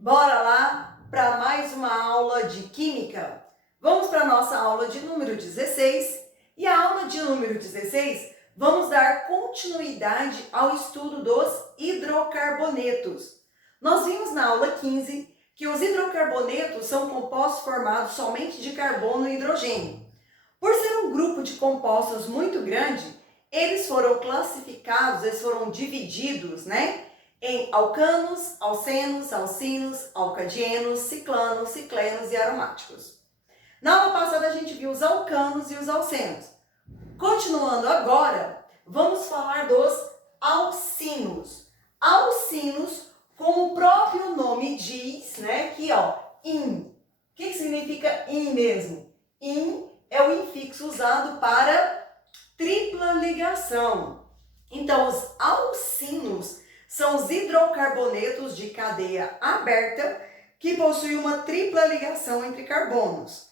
Bora lá para mais uma aula de Química. Vamos para a nossa aula de número 16. E a aula de número 16, vamos dar continuidade ao estudo dos hidrocarbonetos. Nós vimos na aula 15 que os hidrocarbonetos são compostos formados somente de carbono e hidrogênio. Por ser um grupo de compostos muito grande, eles foram classificados, eles foram divididos, em alcanos, alcenos, alcinos, alcadienos, ciclanos, ciclenos e aromáticos. Na aula passada a gente viu os alcanos e os alcenos. Continuando agora, vamos falar dos alcinos. Alcinos, como o próprio nome diz, aqui in. O que significa in mesmo? In é o infixo usado para tripla ligação. Então, os alcinos são os hidrocarbonetos de cadeia aberta que possuem uma tripla ligação entre carbonos.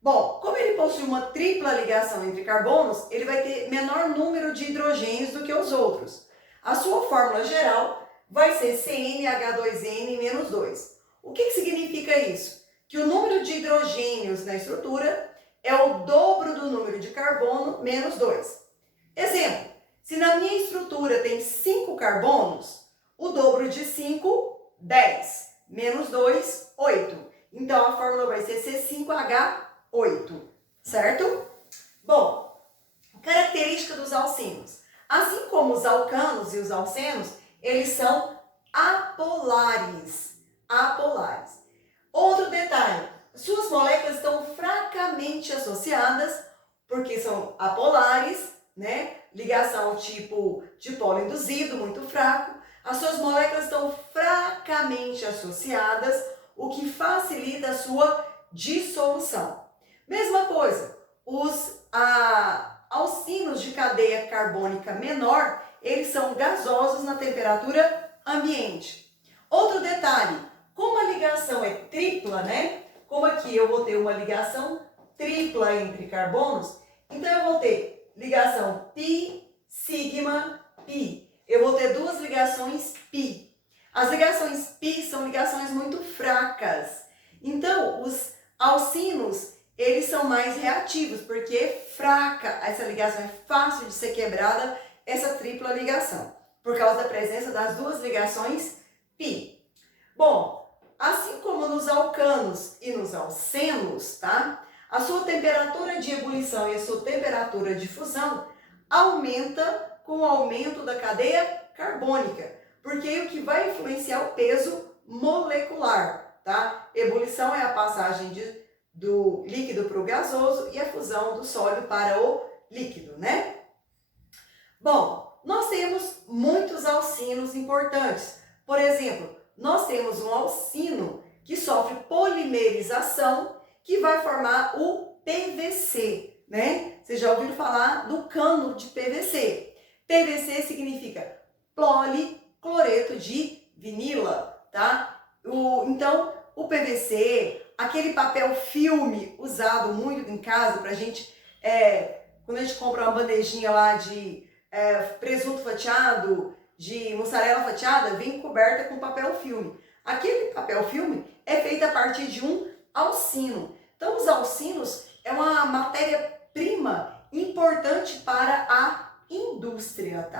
Bom, como ele possui uma tripla ligação entre carbonos, ele vai ter menor número de hidrogênios do que os outros. A sua fórmula geral vai ser CnH2n-2. O que significa isso? Que o número de hidrogênios na estrutura é o dobro do número de carbono menos 2. Exemplo, se na minha estrutura tem 5 carbonos, o dobro de 5, 10. Menos 2, 8. Então, a fórmula vai ser C5H8, certo? Bom, característica dos alcinos. Assim como os alcanos e os alcenos, eles são apolares. Apolares. Outro detalhe, suas moléculas estão fracamente associadas, porque são apolares, ligação tipo dipolo induzido, muito fraco. As suas moléculas estão fracamente associadas, o que facilita a sua dissolução. Mesma coisa, os alcinos de cadeia carbônica menor, eles são gasosos na temperatura ambiente. Outro detalhe, como a ligação é tripla, como aqui eu vou ter uma ligação tripla entre carbonos, então eu vou ter ligação π, sigma, π. Eu vou ter duas ligações π. As ligações π são ligações muito fracas. Então, os alcinos, eles são mais reativos, porque é fraca essa ligação, é fácil de ser quebrada essa tripla ligação, por causa da presença das duas ligações π. Bom, assim como nos alcanos e nos alcenos, a sua temperatura de ebulição e a sua temperatura de fusão aumenta com o aumento da cadeia carbônica, porque é o que vai influenciar o peso molecular, Ebulição é a passagem do líquido para o gasoso e a fusão do sólido para o líquido, Bom, nós temos muitos alcinos importantes. Por exemplo, nós temos um alcino que sofre polimerização, que vai formar o PVC, Vocês já ouviram falar do cano de PVC. PVC significa policloreto de vinila, Então, o PVC, aquele papel filme usado muito em casa pra gente, quando a gente compra uma bandejinha lá de presunto fatiado, de mussarela fatiada, vem coberta com papel filme. Aquele papel filme é feito a partir de um alcino. Então, os alcinos é uma matéria-prima importante para a indústria,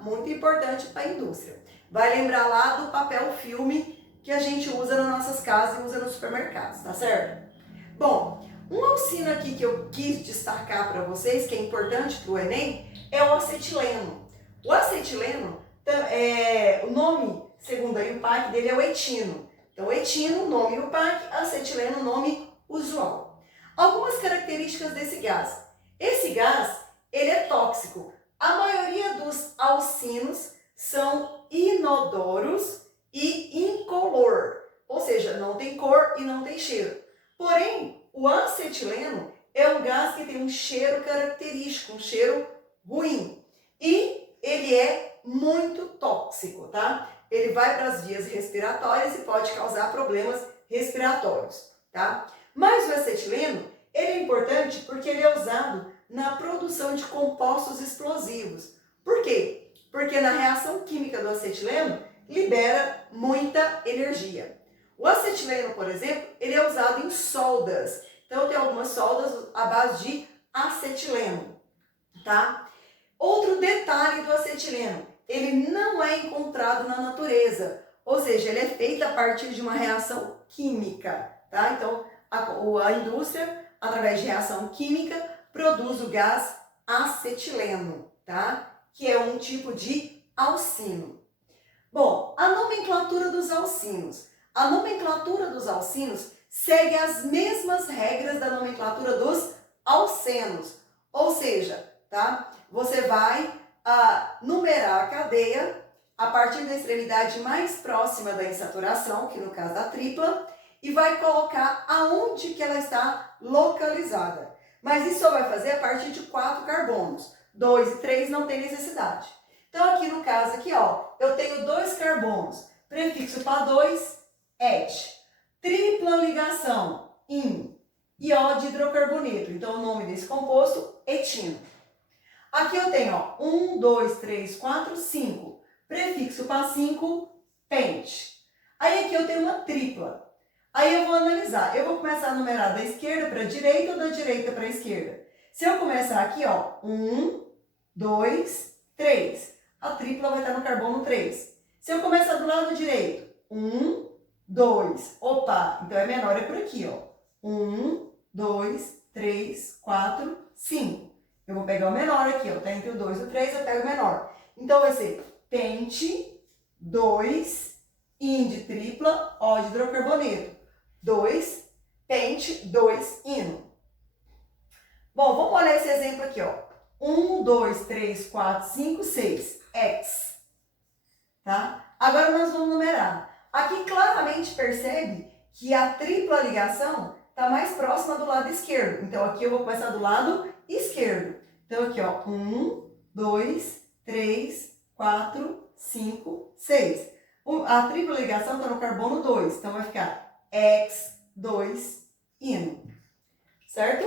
Muito importante para a indústria. Vai lembrar lá do papel filme que a gente usa nas nossas casas e usa nos supermercados, certo? Bom, um alcino aqui que eu quis destacar para vocês, que é importante para o Enem, é o acetileno. O acetileno, o nome, segundo a IUPAC, dele é o etino. Então, etino, nome IUPAC, acetileno, nome usual. Algumas características desse gás. Esse gás, ele é tóxico. A maioria dos alcinos são inodoros e incolor, ou seja, não tem cor e não tem cheiro. Porém, o acetileno é um gás que tem um cheiro característico, um cheiro ruim. E ele é muito tóxico, Ele vai para as vias respiratórias e pode causar problemas respiratórios, Mas o acetileno, ele é importante porque ele é usado na produção de compostos explosivos. Por quê? Porque na reação química do acetileno libera muita energia. O acetileno, por exemplo, ele é usado em soldas. Então, tem algumas soldas à base de acetileno, tá? Outro detalhe do acetileno, ele não é encontrado na natureza, ou seja, ele é feito a partir de uma reação química, tá? Então, a indústria, através de reação química, produz o gás acetileno, tá? Que é um tipo de alcino. Bom, a nomenclatura dos alcinos. A nomenclatura dos alcinos segue as mesmas regras da nomenclatura dos alcenos, ou seja, tá? Você vai numerar a cadeia a partir da extremidade mais próxima da insaturação, que no caso da tripla, e vai colocar aonde que ela está localizada. Mas isso só vai fazer a partir de 4 carbonos. 2 e 3 não tem necessidade. Então aqui no caso aqui, ó, eu tenho 2 carbonos. Prefixo para 2, et. Tripla ligação, in. E O de hidrocarboneto. Então o nome desse composto, etino. Aqui eu tenho, ó, 1, 2, 3, 4, 5. Prefixo para 5, pente. Aí aqui eu tenho uma tripla. Aí eu vou analisar. Eu vou começar a numerar da esquerda para a direita ou da direita para a esquerda. Se eu começar aqui, ó, 1, 2, 3. A tripla vai estar no carbono 3. Se eu começar do lado direito, 1, 2. Opa, então é menor, é por aqui, ó. 1, 2, 3, 4, 5. Eu vou pegar o menor aqui, ó. Tá entre o 2 e o 3, eu pego o menor. Então vai ser pente, 2, in de tripla, O de hidrocarboneto. 2, pente, 2, ino. Bom, vamos olhar esse exemplo aqui, ó. 1, 2, 3, 4, 5, 6. X. Tá? Agora nós vamos numerar. Aqui claramente percebe que a tripla ligação está mais próxima do lado esquerdo. Então aqui eu vou começar do lado esquerdo. Então aqui, ó. 1, 2, 3, 4, 5, 6. A tripla ligação está no carbono 2. Então vai ficar X2 ino. Certo?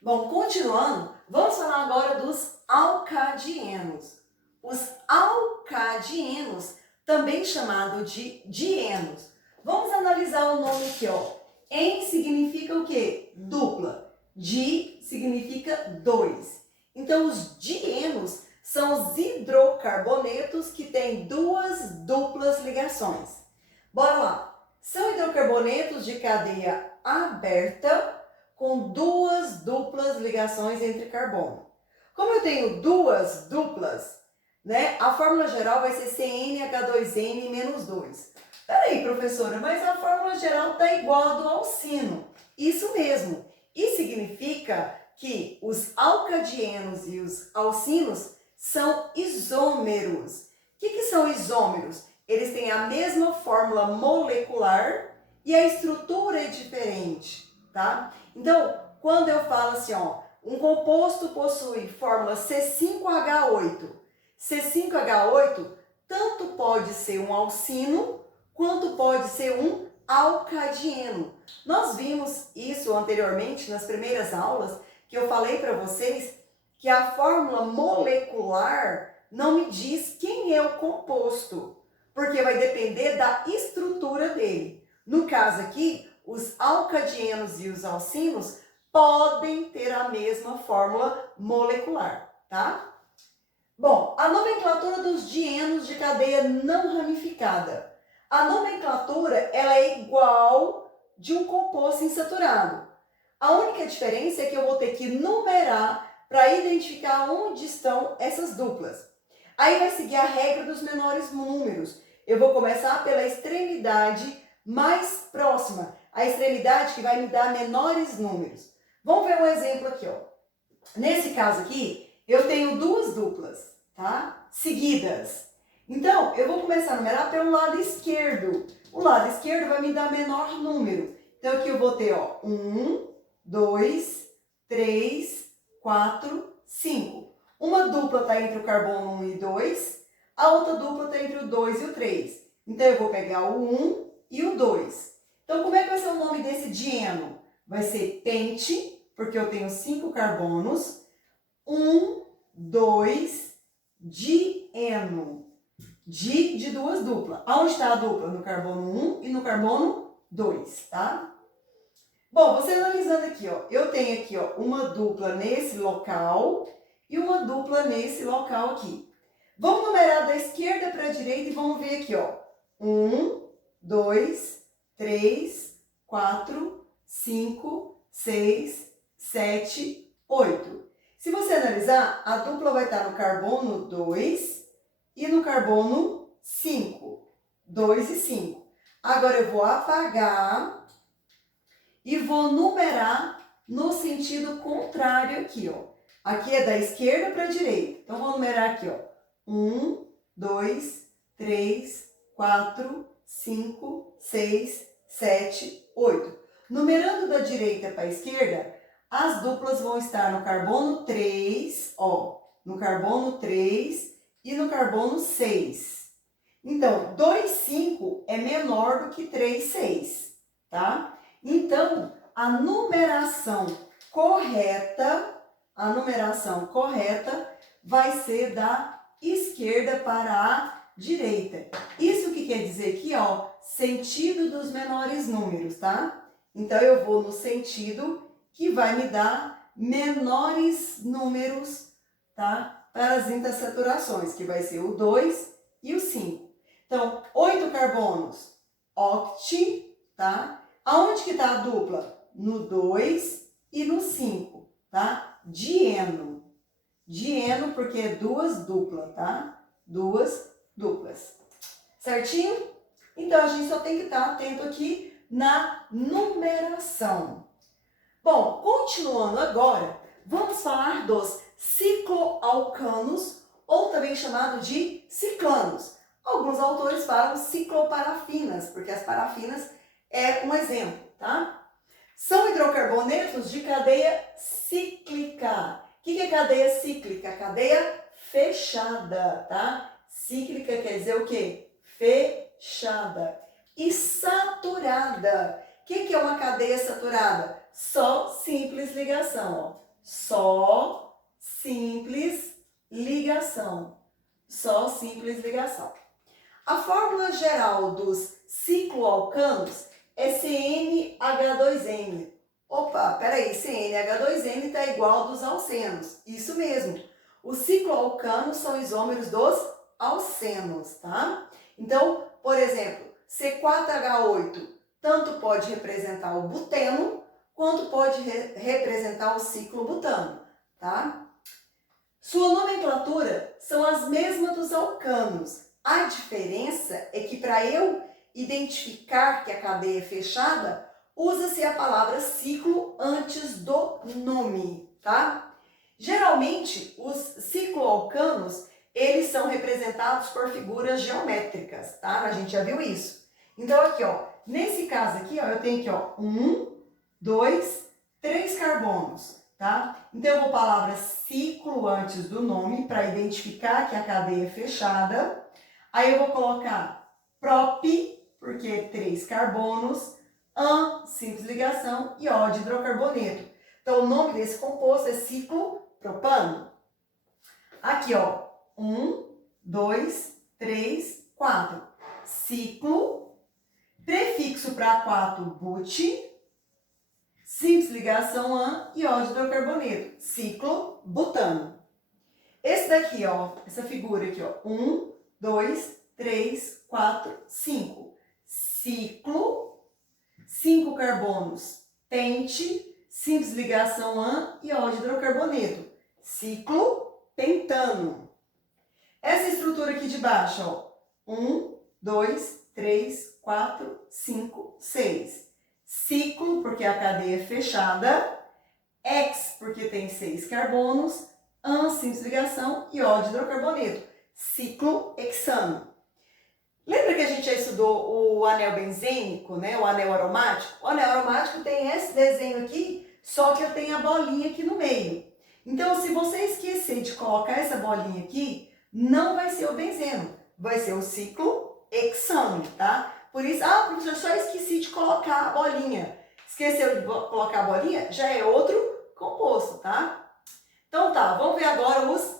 Bom, continuando, vamos falar agora dos alcadienos. Os alcadienos, também chamados de dienos. Vamos analisar o nome aqui, ó. En significa o quê? Dupla. Di significa 2. Então, os dienos são os hidrocarbonetos que têm 2 duplas ligações. Bora lá. São hidrocarbonetos de cadeia aberta com 2 duplas ligações entre carbono. Como eu tenho 2 duplas, né, a fórmula geral vai ser CnH2n menos 2. Peraí, professora, mas a fórmula geral está igual a do alcino. Isso mesmo. Isso significa que os alcadienos e os alcinos são isômeros. O que são isômeros? Eles têm a mesma fórmula molecular e a estrutura é diferente, tá? Então, quando eu falo assim, ó, um composto possui fórmula C5H8. C5H8 tanto pode ser um alcino quanto pode ser um alcadieno. Nós vimos isso anteriormente nas primeiras aulas, que eu falei para vocês que a fórmula molecular não me diz quem é o composto, porque vai depender da estrutura dele. No caso aqui, os alcadienos e os alcinos podem ter a mesma fórmula molecular, tá? Bom, a nomenclatura dos dienos de cadeia não ramificada. A nomenclatura ela é igual de um composto insaturado. A única diferença é que eu vou ter que numerar para identificar onde estão essas duplas. Aí vai seguir a regra dos menores números. Eu vou começar pela extremidade mais próxima, a extremidade que vai me dar menores números. Vamos ver um exemplo aqui, ó. Nesse caso aqui, eu tenho 2 duplas, tá? Seguidas. Então, eu vou começar a numerar pelo lado esquerdo. O lado esquerdo vai me dar menor número. Então, aqui eu vou ter, ó, 1, 2, 3, 4, 5. Uma dupla está entre o carbono 1 e 2, a outra dupla está entre o 2 e o 3. Então, eu vou pegar o 1 e o 2. Então, como é que vai ser o nome desse dieno? Vai ser pente, porque eu tenho 5 carbonos. 1, 2, dieno. Di de 2 duplas. Aonde está a dupla? No carbono 1 e no carbono 2, tá? Bom, você analisando aqui, ó, eu tenho aqui, ó, uma dupla nesse local e uma dupla nesse local aqui. Vamos numerar da esquerda para a direita e vamos ver aqui, ó. 1, 2, 3, 4, 5, 6, 7, 8. Se você analisar, a dupla vai estar no carbono 2 e no carbono 5. 2 e 5. Agora eu vou apagar e vou numerar no sentido contrário aqui, ó. Aqui é da esquerda para a direita. Então, vou numerar aqui, ó. 1, 2, 3, 4, 5, 6, 7, 8. Numerando da direita para a esquerda, as duplas vão estar no carbono 3, ó. No carbono 3 e no carbono 6. Então, 2, 5 é menor do que 3, 6, tá? Então, a numeração correta vai ser da esquerda para a direita. Isso que quer dizer aqui, ó, sentido dos menores números, tá? Então, eu vou no sentido que vai me dar menores números, tá? Para as intersaturações, que vai ser o 2 e o 5. Então, 8 carbonos, oct, tá? Aonde que está a dupla? No 2 e no 5, tá? Dieno. Dieno porque é duas duplas, tá? Duas duplas. Certinho? Então, a gente só tem que estar atento aqui na numeração. Bom, continuando agora, vamos falar dos cicloalcanos, ou também chamado de ciclanos. Alguns autores falam cicloparafinas, porque as parafinas é um exemplo, tá? São hidrocarbonetos de cadeia cíclica. O que é cadeia cíclica? Cadeia fechada, tá? Cíclica quer dizer o quê? Fechada. E saturada. O que é uma cadeia saturada? Só simples ligação, ó. Só simples ligação. Só simples ligação. A fórmula geral dos cicloalcanos é CnH2n. Opa, peraí, CnH2n está igual ao dos alcenos. Isso mesmo. Os cicloalcanos são isômeros dos alcenos, tá? Então, por exemplo, C4H8 tanto pode representar o buteno, quanto pode representar o ciclobutano, tá? Sua nomenclatura são as mesmas dos alcanos. A diferença é que para eu identificar que a cadeia é fechada, usa-se a palavra ciclo antes do nome, tá? Geralmente, os cicloalcanos, eles são representados por figuras geométricas, tá? A gente já viu isso. Então, aqui, ó, nesse caso aqui, ó, eu tenho aqui, ó, 1, 2, 3 carbonos, tá? Então, eu vou palavra ciclo antes do nome para identificar que a cadeia é fechada. Aí eu vou colocar prop, porque é 3 carbonos, an, simples ligação, e O de hidrocarboneto. Então, o nome desse composto é ciclopropano. Aqui, ó, 1, 2, 3, 4. Ciclo, prefixo para 4, but, simples ligação an e O de hidrocarboneto. Ciclobutano. Esse daqui, ó, essa figura aqui, ó, 1, 2, 3, 4, 5. Ciclo, 5 carbonos, pente, simples ligação an e O de hidrocarboneto. Ciclopentano. Essa estrutura aqui de baixo, ó, 1, 2, 3, 4, 5, 6. Ciclo, porque a cadeia é fechada. Hex, porque tem 6 carbonos. An, simples ligação, e O de hidrocarboneto. Ciclohexano. Lembra que a gente já estudou o anel benzênico, né? O anel aromático? O anel aromático tem esse desenho aqui, só que eu tenho a bolinha aqui no meio. Então, se você esquecer de colocar essa bolinha aqui, não vai ser o benzeno, vai ser o ciclohexano, tá? Por isso, professor, só esqueci de colocar a bolinha. Esqueceu de colocar a bolinha? Já é outro composto, tá? Então tá, vamos ver agora os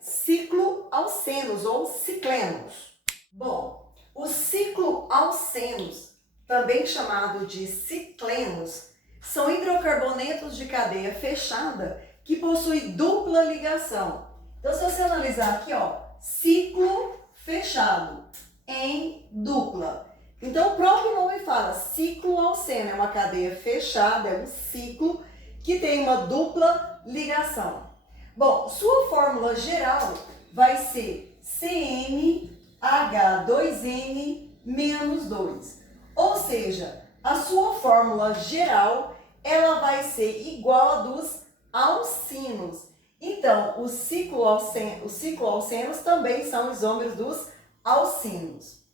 cicloalcenos ou ciclenos. Bom, os cicloalcenos também chamado de ciclenos, são hidrocarbonetos de cadeia fechada que possuem dupla ligação. Então, se você analisar aqui, ó, ciclo fechado em dupla. Então, o próprio nome fala cicloalceno, é uma cadeia fechada, é um ciclo que tem uma dupla ligação. Bom, sua fórmula geral vai ser CnH2n-2. Ou seja, a sua fórmula geral, ela vai ser igual a dos alcinos. Então, os cicloalcenos também são isômeros dos alcinos.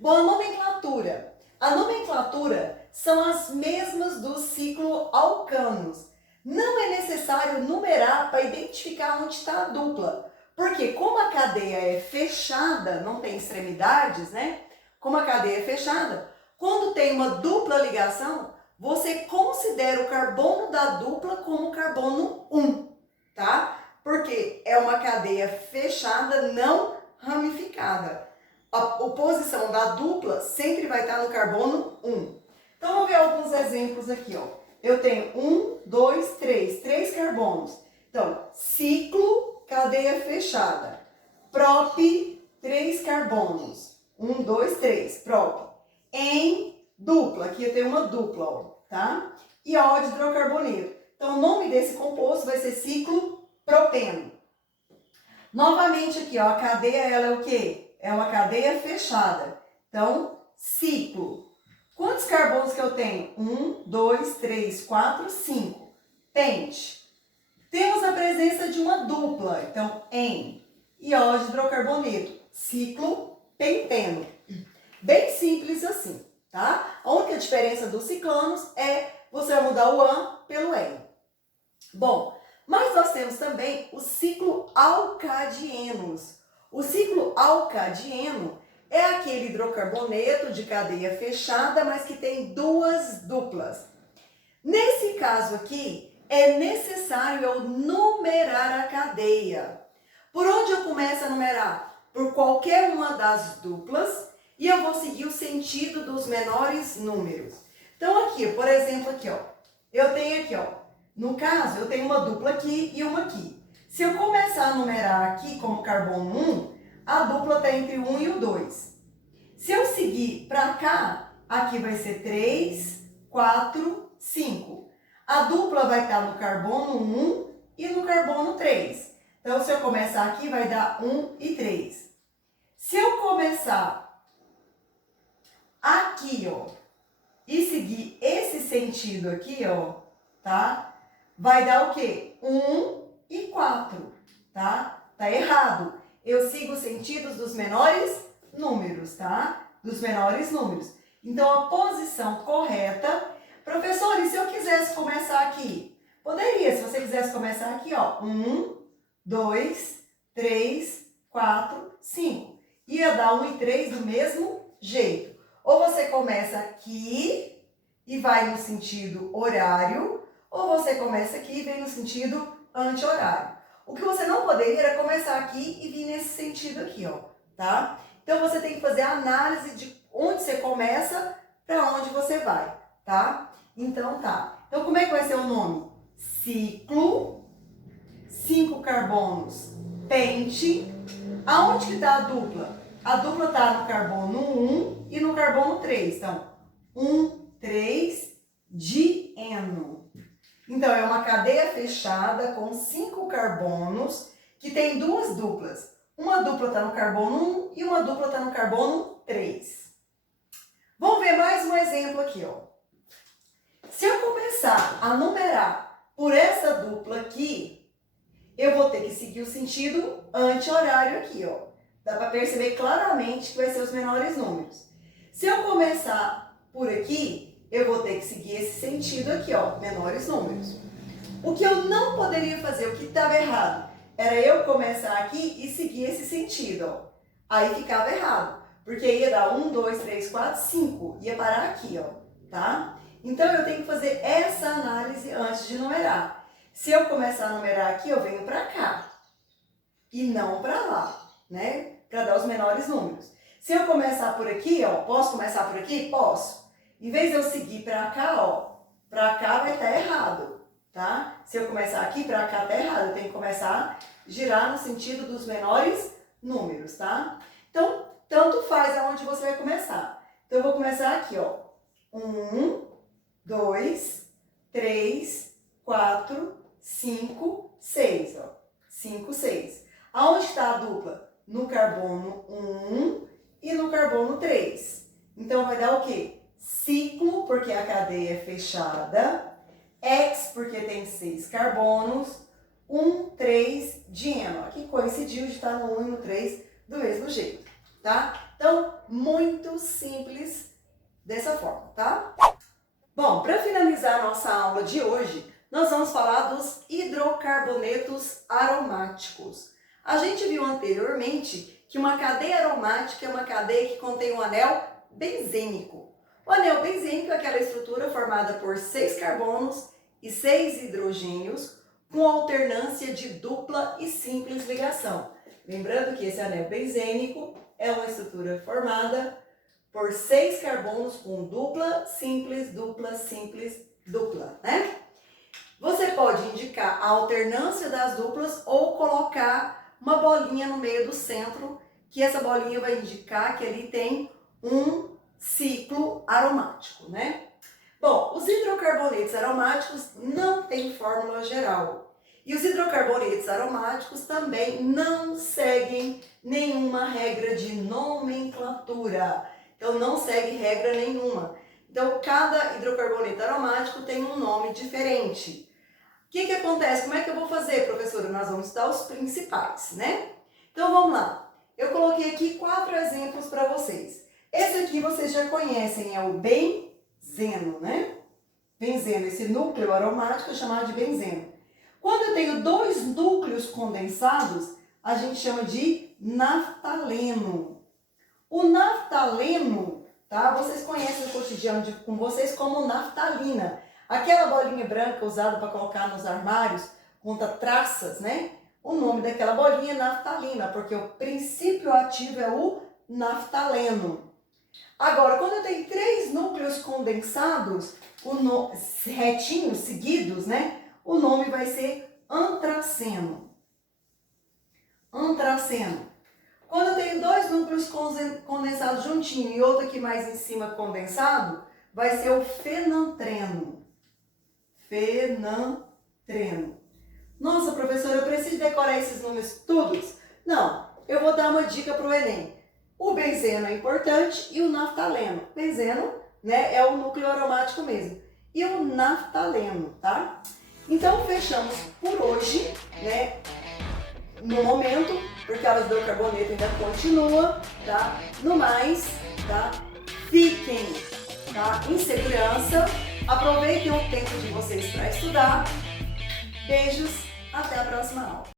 Bom, a nomenclatura. A nomenclatura são as mesmas dos cicloalcanos. Não é necessário numerar para identificar onde está a dupla. Porque como a cadeia é fechada, não tem extremidades, né? Como a cadeia é fechada, quando tem uma dupla ligação, você considera o carbono da dupla como carbono 1, tá? Porque é uma cadeia fechada, não ramificada. A posição da dupla sempre vai estar no carbono 1. Então, vamos ver alguns exemplos aqui, ó. Eu tenho 1, 2, 3, 3 carbonos. Então, ciclo, cadeia fechada. Prop, 3 carbonos. 1, 2, 3, prop. Em dupla, aqui eu tenho uma dupla, ó, tá? E ó de hidrocarboneto. Então, o nome desse composto vai ser ciclo propeno. Novamente aqui, ó, a cadeia, ela é o quê? É uma cadeia fechada. Então, ciclo. Quantos carbonos que eu tenho? 1, 2, 3, 4, 5. Pente. Temos a presença de uma dupla. Então, em e ó de hidrocarboneto. Ciclo penteno. Bem simples assim, tá? A única diferença dos ciclanos é você vai mudar o an pelo en. Bom, mas nós temos também o ciclo alcadienos. O ciclo alcadieno é aquele hidrocarboneto de cadeia fechada, mas que tem duas duplas. Nesse caso aqui, é necessário eu numerar a cadeia. Por onde eu começo a numerar? Por qualquer uma das duplas e eu vou seguir o sentido dos menores números. Então aqui, por exemplo, aqui, ó, eu tenho aqui, ó, no caso, eu tenho uma dupla aqui e uma aqui. Se eu começar a numerar aqui como carbono 1, a dupla está entre o 1 e o 2. Se eu seguir para cá, aqui vai ser 3, 4, 5. A dupla vai estar no carbono 1 e no carbono 3. Então, se eu começar aqui, vai dar 1 e 3. Se eu começar aqui, ó, e seguir esse sentido aqui, ó, tá? Vai dar o quê? 1 e 4, tá? Tá errado. Eu sigo os sentidos dos menores números, tá? Dos menores números. Então, a posição correta... Professor, e se eu quisesse começar aqui? Poderia, se você quisesse começar aqui, ó. 1, 2, 3, 4, 5. Ia dar 1 e 3 do mesmo jeito. Ou você começa aqui e vai no sentido horário, ou você começa aqui e vem no sentido anti-horário. O que você não poderia era começar aqui e vir nesse sentido aqui, ó, tá? Então, você tem que fazer a análise de onde você começa para onde você vai, tá? Então, tá. Então, como é que vai ser o nome? Ciclo, 5 carbonos, pente. Aonde que está a dupla? A dupla está no carbono 1 e no carbono 3. Então, 1, 3, dieno. Então, é uma cadeia fechada com 5 carbonos que tem duas duplas. Uma dupla está no carbono 1 e uma dupla está no carbono 3. Vamos ver mais um exemplo aqui, ó. Se eu começar a numerar por essa dupla aqui, eu vou ter que seguir o sentido anti-horário aqui, ó. Dá para perceber claramente que vai ser os menores números. Se eu começar por aqui, eu vou ter que seguir esse sentido aqui, ó, menores números. O que eu não poderia fazer, o que estava errado, era eu começar aqui e seguir esse sentido, ó. Aí ficava errado, porque ia dar 1, 2, 3, 4, 5, ia parar aqui, ó, tá? Então, eu tenho que fazer essa análise antes de numerar. Se eu começar a numerar aqui, eu venho para cá e não para lá, né? Para dar os menores números. Se eu começar por aqui, ó, posso começar por aqui? Posso. Em vez de eu seguir para cá, ó, para cá vai estar errado, tá? Se eu começar aqui, para cá tá errado. Eu tenho que começar a girar no sentido dos menores números, tá? Então, tanto faz aonde você vai começar. Então, eu vou começar aqui, ó. 1, 2, 3, 4, 5, 6, ó. 5, 6. Aonde está a dupla? No carbono 1 e no carbono 3. Então, vai dar o quê? Ciclo, porque a cadeia é fechada. X, porque tem 6 carbonos. 1, 3, dieno. Aqui coincidiu de estar no 1 e no 3 do mesmo jeito, tá? Então, muito simples dessa forma, tá? Bom, para finalizar a nossa aula de hoje, nós vamos falar dos hidrocarbonetos aromáticos. A gente viu anteriormente que uma cadeia aromática é uma cadeia que contém um anel benzênico. O anel benzênico é aquela estrutura formada por 6 carbonos e 6 hidrogênios com alternância de dupla e simples ligação. Lembrando que esse anel benzênico é uma estrutura formada por 6 carbonos com dupla, simples, dupla, né? Você pode indicar a alternância das duplas ou colocar uma bolinha no meio do centro, que essa bolinha vai indicar que ali tem um ciclo aromático, né? Bom, os hidrocarbonetos aromáticos não têm fórmula geral. E os hidrocarbonetos aromáticos também não seguem nenhuma regra de nomenclatura. Então, não segue regra nenhuma. Então, cada hidrocarboneto aromático tem um nome diferente. O que acontece? Como é que eu vou fazer, professora? Nós vamos estudar os principais, né? Então, vamos lá. Eu coloquei aqui 4 exemplos para vocês. Esse aqui vocês já conhecem, é o benzeno, né? Benzeno, esse núcleo aromático é chamado de benzeno. Quando eu tenho 2 núcleos condensados, a gente chama de naftaleno. O naftaleno, tá? Vocês conhecem no cotidiano com vocês como naftalina. Aquela bolinha branca usada para colocar nos armários, contra traças, né? O nome daquela bolinha é naftalina, porque o princípio ativo é o naftaleno. Agora, quando eu tenho 3 núcleos condensados, retinhos, seguidos, né? O nome vai ser antraceno. Antraceno. Quando eu tenho 2 núcleos condensados juntinho e outro aqui mais em cima condensado, vai ser o fenantreno. Fenantreno. Nossa, professora, eu preciso decorar esses nomes todos? Não, eu vou dar uma dica para o Enem. O benzeno é importante e o naftaleno. Benzeno, né, é o núcleo aromático mesmo. E o naftaleno, tá? Então, fechamos por hoje, né? No momento, porque a aula do carboneto ainda continua, tá? No mais, tá? Fiquem, tá? Em segurança. Aproveitem o tempo de vocês para estudar. Beijos, até a próxima aula.